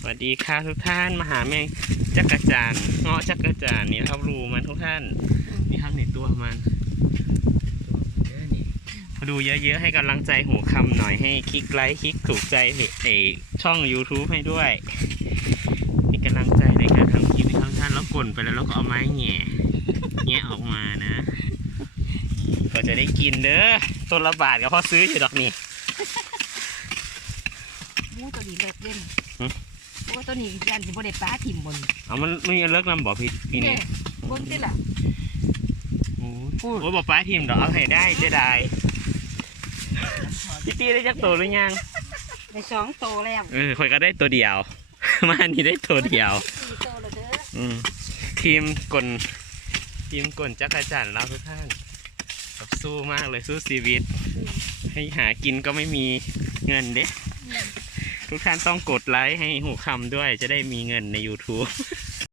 สวัสดีค่ะทุกท่านมาหาแมงจักรจานเงาะจักรจานนี่นะครับรูมันทุกท่านนี่ครับนี่ตัวมันตัวมันเยอะนี่มาดูเยอะๆให้กำลังใจหูคำหน่อยให้คลิกไลค์คลิกถูกใจเพจเอ่อช่อง YouTube ให้ด้วยมีกำลังใจในการทำคลิปให้ทุกท่านแล้วกดไปแล้วเราก็เอาไม้แหง่แงะออกมานะ ก็จะได้กินเด้อต้นละบาทก็พอซื้ออยู่ดอกนี่หมูตัวนี้เลิกเล่นหึเพราะ ว่าตัวนี้ยันสิบ่ได้ปลาถิ่มบนเอามันไม่มีเลิกนำบอกพี่พี่นี่บนที่ล่ะโอ้ยโอ้ยบอกป้าทีมดอกเอาให้ได้จะได้พี่ตีได้จักตัวหรือยังได้สองโตแล้วเออคอยก็ได้ตัวเดียว มาอันนี้ได้ตัวเดียวสี่โตแล้วเด้ออืมทีมกลทีมกลจักรจันทร์เราทุกท่านแบบสู้มากเลยสู้ชีวิต ให้หากินก็ไม่มีเงินเด้ ทุกท่านต้องกดไลค์ให้หูคำด้วยจะได้มีเงินใน YouTube